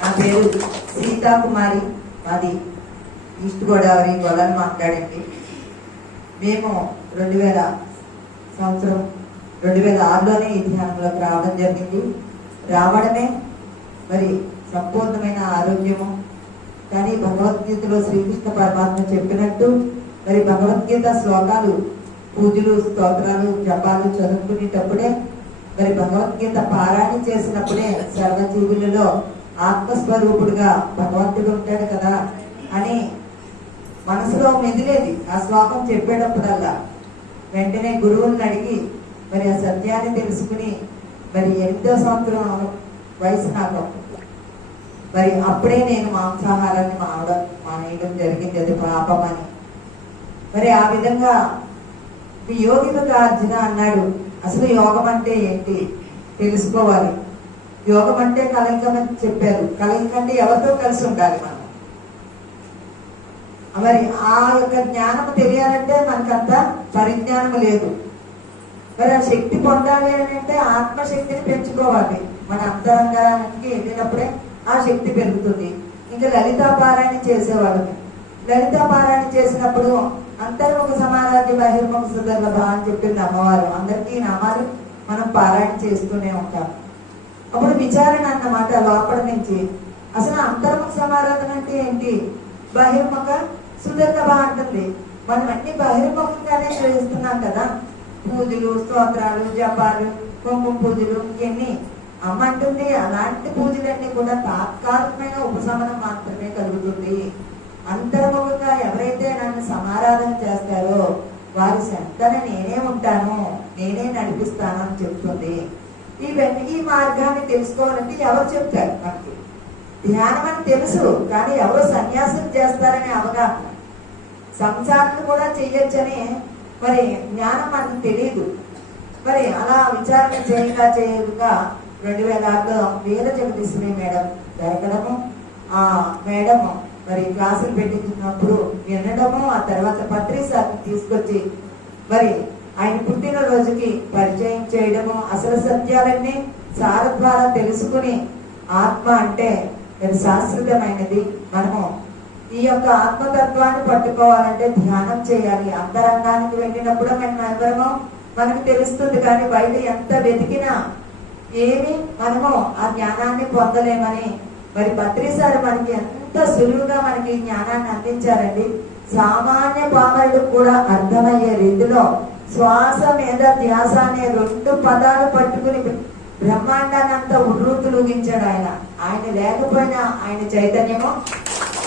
నా పేరు సీతాకుమారి. మాది ఈస్ట్ గోదావరి గొల్లని మాట్లాడండి. మేము రెండు వేల సంవత్సరం రెండు వేల ఆరులోనే ఈ ధ్యానంలోకి రావడం జరిగింది. రావడమే మరి సంపూర్ణమైన ఆరోగ్యము. కానీ భగవద్గీతలో శ్రీకృష్ణ పరమాత్మ చెప్పినట్టు మరి భగవద్గీత శ్లోకాలు పూజలు స్తోత్రాలు జపాలు చదువుకునేటప్పుడే మరి భగవద్గీత పారాయణ చేసినప్పుడే సర్వజీవులలో ఆత్మస్వరూపుడుగా భగవంతుడు ఉంటాడు కదా అని మనసులో మెదిలేది. ఆ శ్లోకం చెప్పేటప్పుడల్లా వెంటనే గురువుని అడిగి మరి ఆ సత్యాన్ని తెలుసుకుని మరి ఎనిమిదో సంవత్సరం వయసు నాకు. మరి అప్పుడే నేను మాంసాహారాన్ని మావడం మానేయడం జరిగింది అది పాపమని. మరి ఆ విధంగా యోగి యోగిక అర్జున అన్నాడు అసలు యోగం అంటే ఏంటి? తెలుసుకోవాలి. యోగం అంటే కలయికం అని చెప్పారు. కలయిక అంటే ఎవరితో కలిసి ఉండాలి మనం? మరి ఆ యొక్క జ్ఞానం తెలియాలంటే మనకంత పరిజ్ఞానం లేదు. మరి ఆ శక్తి పొందాలి అని అంటే ఆత్మశక్తిని పెంచుకోవాలి. మన అంతరంగానికి వెళ్ళినప్పుడే ఆ శక్తి పెరుగుతుంది. ఇంకా లలితా పారాయణ చేసేవాళ్ళని లలితా పారాయణ చేసినప్పుడు అంతర్ముఖ సమారాధ్య బహిర్ముఖ సుదర్భ అని చెప్పింది అమ్మవారు. అందరికీ నామాలు మనం పారాయణ చేస్తూనే ఉంటాం. అప్పుడు విచారణ అన్నమాట లోపల నుంచి. అసలు అంతర్ముఖ సమారాధన అంటే ఏంటి? బహిర్ముఖ సుదర్భ అంటుంది. మనం అన్ని బహిర్ముఖంగానే చేస్తున్నాం కదా. పూజలు స్తోత్రాలు జపాలు కుంకుమ పూజలు ఇవన్నీ. అమ్మ అంటుంది అలాంటి పూజలన్నీ కూడా తాత్కాలికమైన ఉపశమనం మాత్రమే కలుగుతుంది. అంతర్ముఖంగా ఎవరైతే నన్ను సమారాధన చేస్తారో వారి శంతన నేనే ఉంటాను నేనే నడిపిస్తాను అని చెప్తుంది. ఇవన్నీ ఈ మార్గాన్ని తెలుసుకోవాలంటే ఎవరు చెప్తారు మనకి? ధ్యానం అని తెలుసు కానీ ఎవరు సన్యాసం చేస్తారనే అవగాహన. సంసారం కూడా చెయ్యొచ్చని మరి జ్ఞానం మనకు తెలియదు మరి అలా విచారణ చేయగా చేయగా రెండు వేల ఆరులో వీర జగదీశ్వరి మేడం దొరకడము. ఆ మేడము మరి క్లాసులు పెట్టించినప్పుడు వినడము ఆ తర్వాత పత్రి తీసుకొచ్చి మరి ఆయన పుట్టినరోజుకి పరిచయం చేయడము అసలు సత్యాలన్నీ సార ద్వారా తెలుసుకుని ఆత్మ అంటే మరి శాశ్వతమైనది. మనము ఈ యొక్క ఆత్మతత్వాన్ని పట్టుకోవాలంటే ధ్యానం చేయాలి. అంతరంగానికి వెళ్ళినప్పుడు మనం ఎవరమో మనకు తెలుస్తుంది కానీ బయట ఎంత వెతికినా ఏమి మనము ఆ జ్ఞానాన్ని పొందలేమని మరి పత్రిసారి మనకి ఎంత ఎంత సులువుగా మనకి జ్ఞానాన్ని అందించారండి. సామాన్య పామరుడు కూడా అర్థమయ్యే రీతిలో శ్వాస మీద ధ్యాస అనే రెండు పదాలు పట్టుకుని బ్రహ్మాండాన్ని అంతా ఉర్రూతులుగించాడు ఆయన. ఆయన లేకపోయినా ఆయన చైతన్యము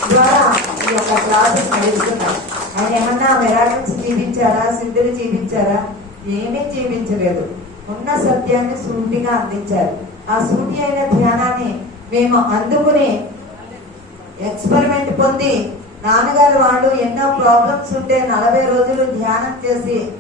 ద్వారా ఈ యొక్క క్లాసెస్ నడుస్తున్నాం. ఆయన ఏమన్నా మెరాకిల్స్ జీవించారా? సిద్ధులు జీవించారా? ఏమీ జీవించలేదు. ఉన్న సత్యాన్ని సూటిగా అందించారు. ఆ సూటి అయిన ధ్యానాన్ని మేము అందుకుని ఎక్స్పెరిమెంట్ పొంది నాన్నగారు వాళ్ళు ఎన్నో ప్రాబ్లమ్స్ ఉంటే నలభై రోజులు ధ్యానం చేసి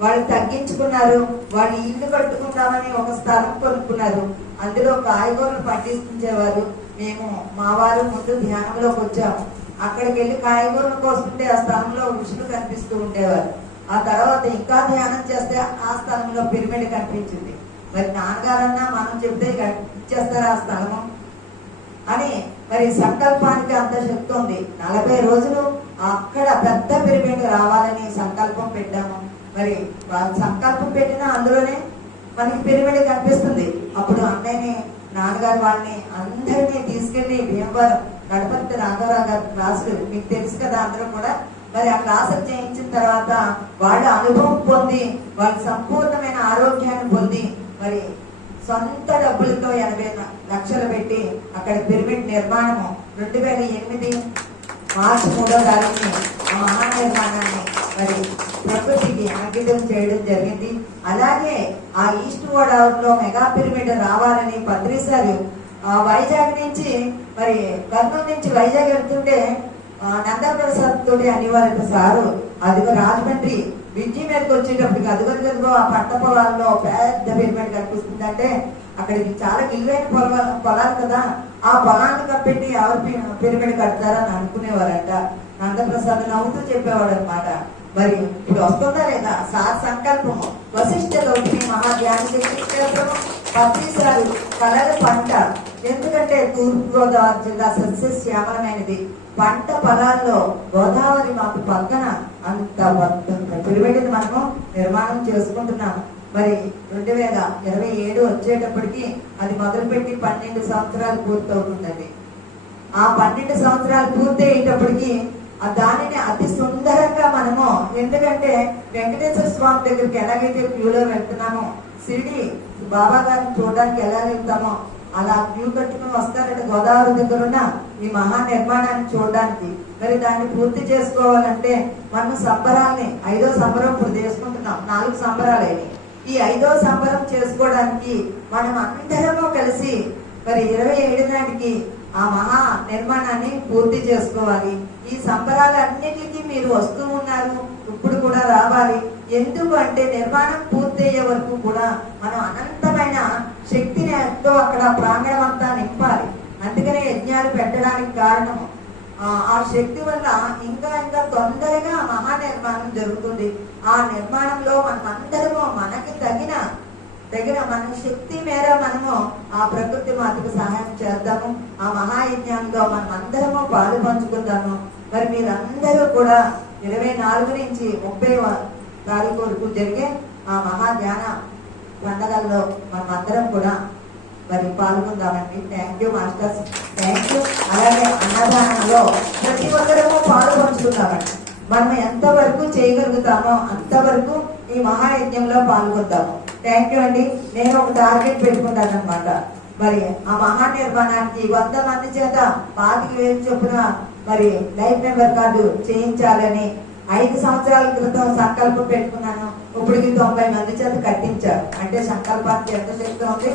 వాళ్ళు తగ్గించుకున్నారు. వాళ్ళు ఇల్లు కట్టుకుందామని ఒక స్థలం కొనుక్కున్నారు. అందులో కాయగూరలు పండించేవారు మేము మా వారు ముందు ధ్యానంలోకి వచ్చాము. అక్కడికి వెళ్ళి కాయగూరలు కోస్తుంటే ఆ స్థలంలో ఋషులు కనిపిస్తూ ఉండేవారు. ఆ తర్వాత ఇంకా ధ్యానం చేస్తే ఆ స్థలంలో పిరమిడ్ కనిపించింది. మరి నాన్నగారన్నా మనం చెప్తే ఇచ్చేస్తారు ఆ స్థలము? అని మరి సంకల్పానికి అంత శక్తి ఉంది నలభై రోజులు అక్కడ పెద్ద పిరమిడ్ రావాలని సంకల్పం పెట్టాము. మరి వాళ్ళు సంకల్పం పెట్టినా అందులోనే మనకి పిరమిడ్ కనిపిస్తుంది. అప్పుడు అన్నయ్యని నాన్నగారు వాళ్ళని అందరినీ తీసుకెళ్ళి భీమవరం గణపతి రాఘవరావు గారి క్లాసులు మీకు తెలుసు కదా అందరూ కూడా మరి ఆ క్లాసులు చేయించిన తర్వాత వాళ్ళ అనుభవం పొంది వాళ్ళ సంపూర్ణమైన ఆరోగ్యాన్ని పొంది మరి సొంత డబ్బులతో ఎనభై లక్షలు పెట్టి అక్కడ పిరమిడ్ నిర్మాణము రెండు వేల ఎనిమిది మార్చి మూడో తారీఖుని ఆ మహా నిర్మాణాన్ని మరి ప్రకృతికి అంకితం చేయడం జరిగింది. అలాగే ఆ ఈస్ట్ గోదావరిలో మెగా పిరమిడ్ రావాలని పత్రిసారి ఆ వైజాగ్ నుంచి మరి కర్నూలు నుంచి వైజాగ్ వెళ్తుంటే నందప్రసాద్ తోటి అనేవారంట సారు అదిగో రాజమండ్రి బ్రిడ్జి మీదకి వచ్చేటప్పటికి అదిగో అదిగో ఆ పట్ట పొలాల్లో పెద్ద పిరమిడ్ కనిపిస్తుంది అంటే అక్కడికి చాలా విలువైన పొల పొలాలు కదా. ఆ పొలాన్ని కప్పెట్టి ఎవరు పి- పిరమిడ్ కడతారని అనుకునేవారంట. నందప్రసాద్ నవ్వుతూ చెప్పేవాడు అనమాట మరి ఇప్పుడు వస్తుందా లేదా? సార్ సంకల్పము. వశిష్ఠ గౌతమి మహాధ్యాన శక్తి క్షేత్రము పత్రిసారు కలల పంట. ఎందుకంటే తూర్పు గోదావరి జిల్లా సస్యశ్యామలమైనది. పంట పొలాల్లో గోదావరి మాకు పక్కన అంత పిలిపెట్టింది మనము నిర్మాణం చేసుకుంటున్నాము. మరి రెండు వేల ఇరవై ఏడు వచ్చేటప్పటికి అది మొదలుపెట్టి పన్నెండు సంవత్సరాలు పూర్తవుతుందండి. ఆ పన్నెండు సంవత్సరాలు పూర్తయ్యేటప్పటికి ఆ దానిని అతి సుందరంగా మనము ఎందుకంటే వెంకటేశ్వర స్వామి దగ్గరికి ఎలాగైతే క్యూలో వెళ్తున్నామో సిరిడి బాబా గారిని చూడడానికి ఎలా వెళ్తామో అలా క్యూ కట్టుకుని వస్తారంటే గోదావరి దగ్గర ఉన్న ఈ మహా నిర్మాణాన్ని చూడడానికి. మరి దాన్ని పూర్తి చేసుకోవాలంటే మనం సంబరాల్ని ఐదో సంబరం ఇప్పుడు చేసుకుంటున్నాం. నాలుగు సంబరాలు అయినాయి ఈ ఐదో సంబరం చేసుకోవడానికి మనం అందరము కలిసి మరి ఇరవై ఏడు నాటికి ఆ మహా నిర్మాణాన్ని పూర్తి చేసుకోవాలి. ఈ సంబరాలు అన్నిటికీ మీరు వస్తూ ఉన్నారు ఇప్పుడు కూడా రావాలి. ఎందుకు అంటే నిర్మాణం పూర్తి అయ్యే వరకు కూడా మనం అనంతమైన శక్తిని ఎంతో అక్కడ ప్రాంగణం అంతా నింపాలి. అందుకనే యజ్ఞాలు పెట్టడానికి కారణం ఆ ఆ శక్తి వల్ల ఇంకా ఇంకా తొందరగా మహా నిర్మాణం జరుగుతుంది. ఆ నిర్మాణంలో మనం అందరము మనకి తగిన తగిన మన శక్తి మేర మనము ఆ ప్రకృతి మాతకు సహాయం చేద్దాము. ఆ మహాయజ్ఞంలో మనం అందరము పాలు పంచుకుందాము. మరి మీరందరూ కూడా ఇరవై నాలుగు నుంచి ముప్పై తారీఖు వరకు జరిగే ఆ మహా ధ్యాన పండగల్లో మనం అందరం కూడా మరి పాల్గొందామండి. Thank you masters thank you అలాగే అన్నదానంలో ప్రతి ఒక్కరము పాల్గొంచుకుందామండి మనం ఎంతవరకు చేయగలుగుతామో అంతవరకు ఈ మహాయజ్ఞంలో పాల్గొందాము. థ్యాంక్ యూ అండి. నేను ఒక టార్గెట్ పెట్టుకున్నాను అనమాట మరి ఆ మహా నిర్మాణానికి వంద మంది చేత పాతిక వేలు చొప్పున మరి లైఫ్ మెంబర్ కార్డు చేయించాలని ఐదు సంవత్సరాల క్రితం సంకల్పం పెట్టుకున్నాను. ఇప్పటికి తొంభై మంది చేత కట్టించారు. అంటే సంకల్పానికి ఎంత శక్తి ఉంది?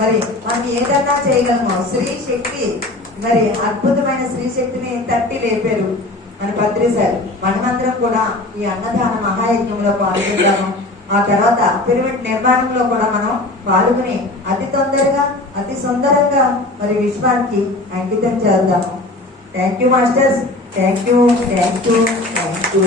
మరి మనం ఏదన్నా చేయగలము స్త్రీ శక్తి మరి అద్భుతమైన స్త్రీ శక్తిని తట్టి లేపారు మన పత్రిసారు మనమందరం కూడా ఈ అన్నదాన మహాయజ్ఞంలో పాల్గొంటాము ఆ తర్వాత పిరమిడ్ నిర్మాణంలో కూడా మనం పాల్గొని అతి తొందరగా అతి సుందరంగా మరి విశ్వానికి అంకితం చేద్దాము. Thank you masters thank you thank you thank you